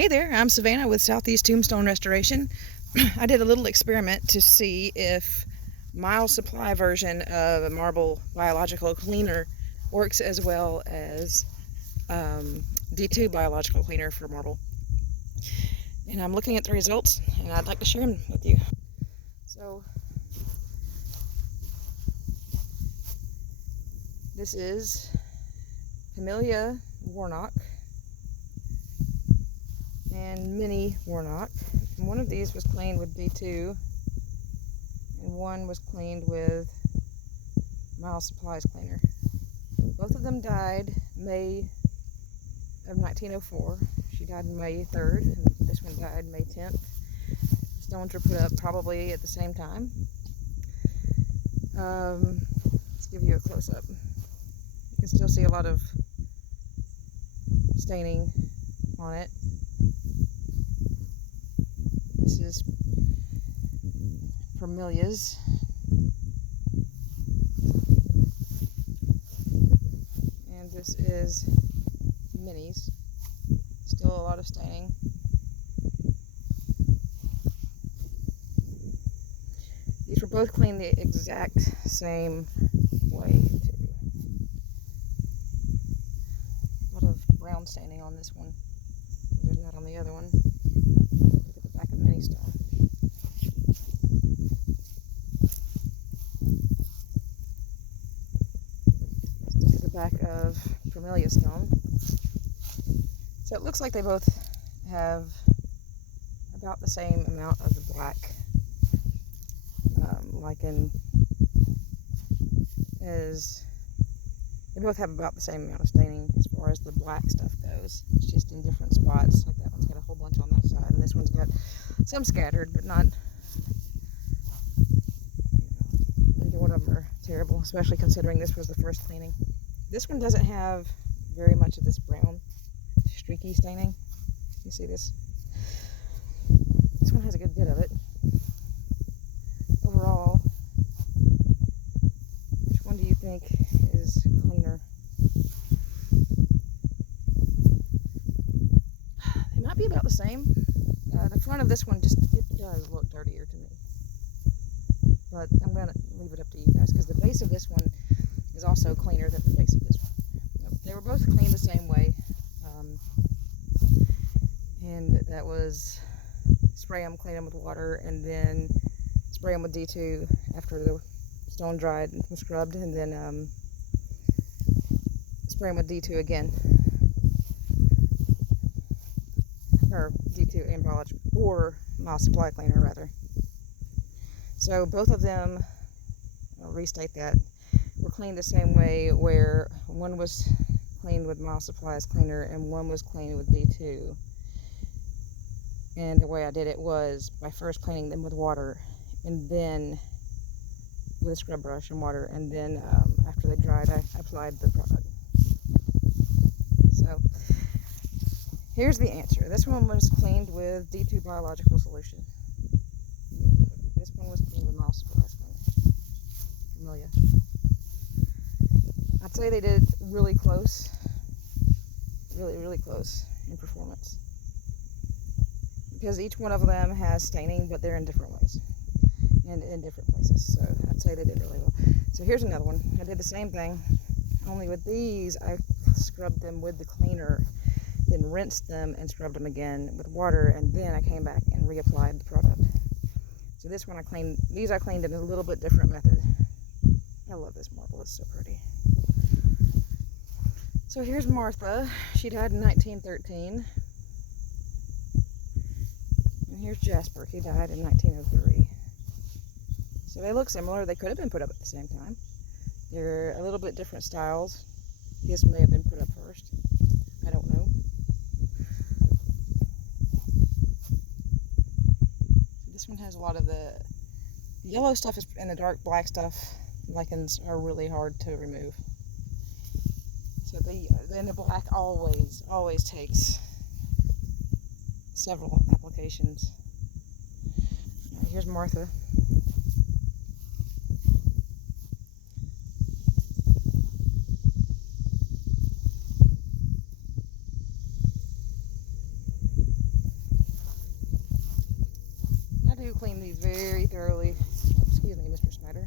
Hey there, I'm Savannah with Southeast Tombstone Restoration. I did a little experiment to see if Miles Supply version of a marble biological cleaner works as well as D2 biological cleaner for marble. And I'm looking at the results and I'd like to share them with you. So this is Camellia Warnock and Mini Warnock. And one of these was cleaned with D2 and one was cleaned with Miles Supplies cleaner. Both of them died May of 1904. She died May 3rd, and this one died May 10th. The stones were put up probably at the same time. Let's give you a close-up. You can still see a lot of staining on it. This is Camellia's. And this is Mini's. Still a lot of staining. These were both cleaned the exact same way too. A lot of brown staining on this one. There's not on the other one. Look at the back of Mini stone. Look at the back of Camellia stone. So it looks like they both have about the same amount of the black, they both have about the same amount of staining as far as the black stuff goes. It's just in different spots. Like that one's got a whole bunch on that side, and this one's got some scattered, but not. Neither one of them are terrible, especially considering this was the first cleaning. This one doesn't have very much of this brown streaky staining. You see this? This one has a good bit of it. Overall, which one do you think is cleaner? They might be about the same. The front of this one it does look dirtier to me. But I'm going to leave it up to you guys because the base of this one is also cleaner than the base of this one. They were both cleaned the same way. And that was spray them, clean them with water, and then spray them with D2 after the stone dried and scrubbed, and then spray them with D2 again, or D2 and biological, or Miles Supply cleaner rather. So both of them, I'll restate that, were cleaned the same way, where one was cleaned with Miles Supplies cleaner and one was cleaned with D2. And the way I did it was by first cleaning them with water, and then with a scrub brush and water, and then after they dried, I applied the product. So here's the answer. This one was cleaned with D2 biological solution. This one was cleaned with Miles Supplies cleaner. Camellia. I'd say they did really close, really close in performance. Because each one of them has staining, but they're in different ways and in different places. So I'd say they did really well. So here's another one. I did the same thing, only with these I scrubbed them with the cleaner, then rinsed them and scrubbed them again with water, and then I came back and reapplied the product. So this one I cleaned in a little bit different method. I love this marble, it's so pretty. So here's Martha. She died in 1913. Here's Jasper. He died in 1903. So they look similar. They could have been put up at the same time. They're a little bit different styles. His may have been put up first. I don't know. This one has a lot of the yellow stuff and the dark black stuff. Lichens are really hard to remove. So the black always takes several applications. Here's Martha. do clean these very thoroughly. Excuse me, Mr. Spider.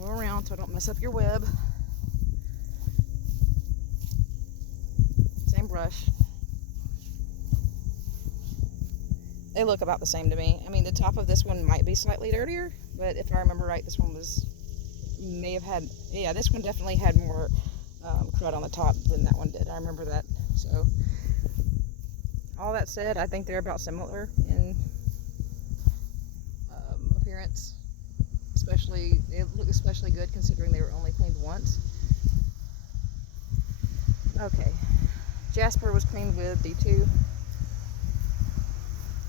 Go around so I don't mess up your web. Same brush. They look about the same to me. I mean, the top of this one might be slightly dirtier, but if I remember right, this one may have had, yeah, this one definitely had more crud on the top than that one did. I remember that. So, all that said, I think they're about similar in appearance. Especially, they look especially good considering they were only cleaned once. Okay, Jasper was cleaned with D2.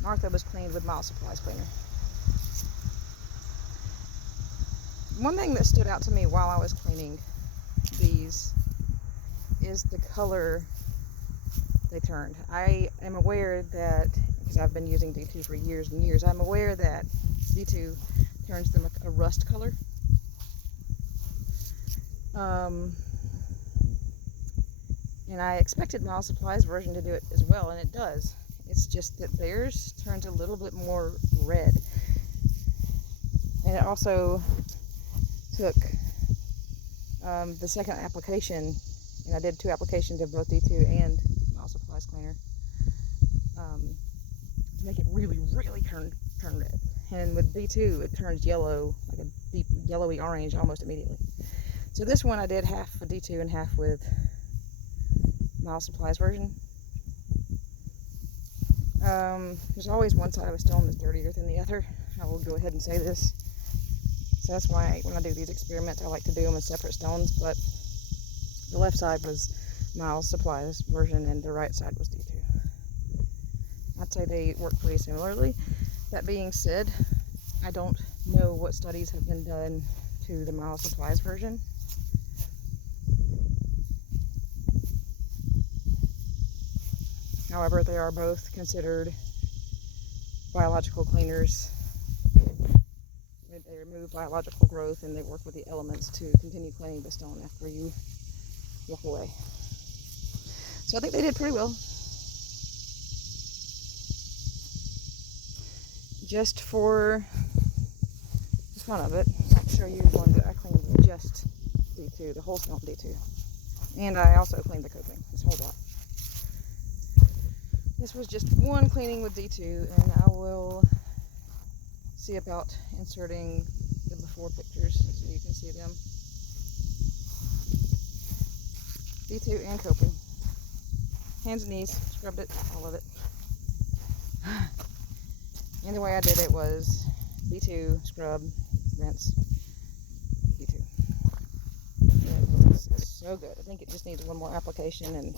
Martha was cleaned with Miles Supplies Cleaner. One thing that stood out to me while I was cleaning these is the color they turned. I am aware that, because I've been using D2 for years and years, I'm aware that D2 turns them a rust color. And I expected Miles Supplies version to do it as well, and it does. It's just that theirs turns a little bit more red. And it also took the second application, and I did 2 applications of both D2 and Miles Supplies Cleaner to make it really, really turn red. And with D2, it turns yellow, like a deep yellowy orange almost immediately. So this one I did half with D2 and half with Miles Supplies version. There's always one side of a stone that's dirtier than the other. I will go ahead and say this. So that's why when I do these experiments, I like to do them in separate stones. But the left side was Miles Supplies version and the right side was D2. I'd say they work pretty similarly. That being said, I don't know what studies have been done to the Miles Supplies version. However, they are both considered biological cleaners. They remove biological growth and they work with the elements to continue cleaning the stone after you walk away. So I think they did pretty well. Just for the fun of it, I'll show you one that I cleaned with just D2, the whole stone D2. And I also cleaned the coping, this whole block. This was just one cleaning with D2, and I will see about inserting the before pictures so you can see them. D2 and coping. Hands and knees, scrubbed it, all of it. And the way I did it was D2, scrub, rinse, D2. It was so good. I think it just needs one more application and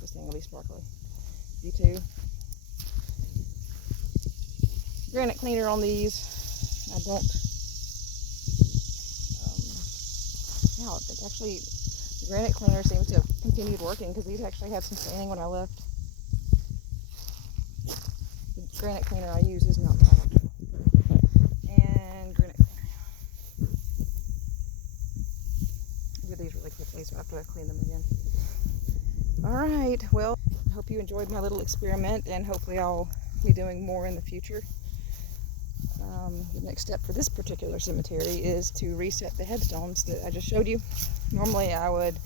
this thing will be sparkly. D2. Granite cleaner on these. I don't. Wow, it's actually, the granite cleaner seems to have continued working because these actually had some staining when I left. The granite cleaner I use is not biological. And granite cleaner. I did these really quickly, so I have to clean them again. Alright, well, I hope you enjoyed my little experiment, and hopefully I'll be doing more in the future. The next step for this particular cemetery is to reset the headstones that I just showed you. Normally I would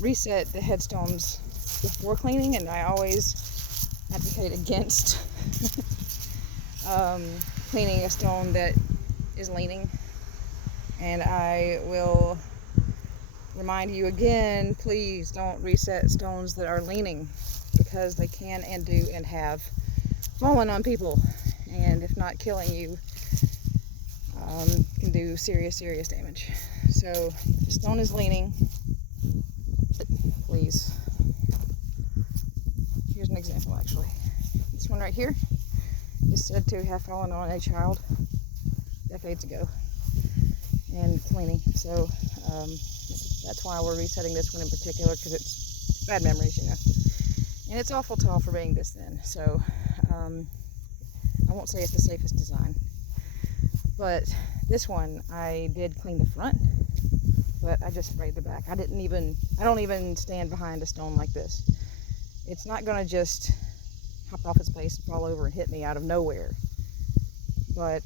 reset the headstones before cleaning, and I always advocate against cleaning a stone that is leaning. And I will remind you again, please don't reset stones that are leaning, because they can and do and have fallen on people, and if not killing you, can do serious damage. So if the stone is leaning, please. Here's an example actually. This one right here is said to have fallen on a child decades ago and it's leaning. So that's why we're resetting this one in particular, because it's bad memories, you know. And it's awful tall for being this thin. So I won't say it's the safest design. But this one, I did clean the front, but I just sprayed the back. I don't even stand behind a stone like this. It's not gonna just hop off its place and fall over and hit me out of nowhere. but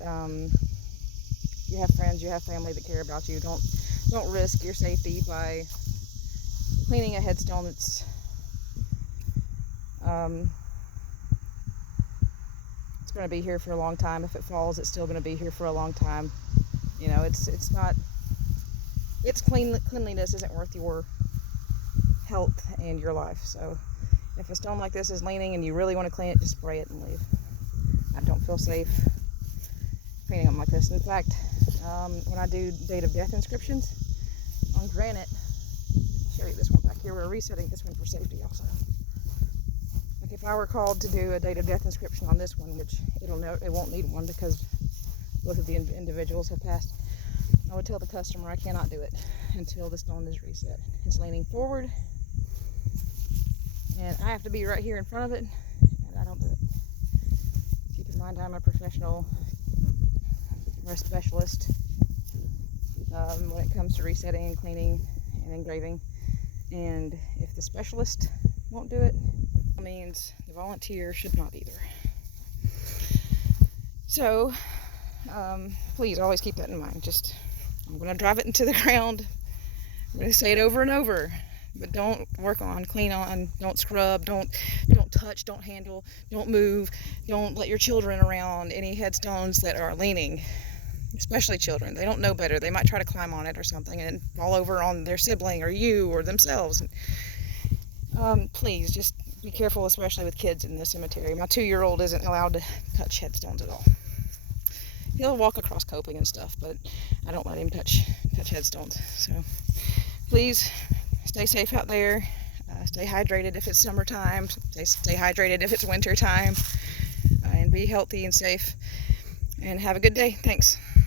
you have friends, you have family that care about you. Don't risk your safety by cleaning a headstone that's it's going to be here for a long time. If it falls, it's still going to be here for a long time. You know, it's not, cleanliness isn't worth your health and your life. So if a stone like this is leaning and you really want to clean it, just spray it and leave. I don't feel safe cleaning them like this. In fact, when I do date of death inscriptions on granite, I'll show you this one back here. We're resetting this one for safety also. Like if I were called to do a date of death inscription on this one, which it won't need one because both of the individuals have passed, I would tell the customer I cannot do it until the stone is reset. It's leaning forward, and I have to be right here in front of it, and I don't do it. Keep in mind, I'm a professional or a specialist when it comes to resetting and cleaning and engraving, and if the specialist won't do it, that means the volunteer should not either. So please always keep that in mind. I'm going to drive it into the ground. I'm going to say it over and over, but don't work on, clean on, don't scrub, don't touch, don't handle, don't move, don't let your children around any headstones that are leaning, especially children. They don't know better. They might try to climb on it or something and fall over on their sibling or you or themselves. Please just be careful, especially with kids in the cemetery. My 2-year-old isn't allowed to touch headstones at all. He'll walk across coping and stuff, but I don't let him touch headstones. So please stay safe out there. Stay hydrated if it's summertime. Stay hydrated if it's winter time. And be healthy and safe. And have a good day. Thanks.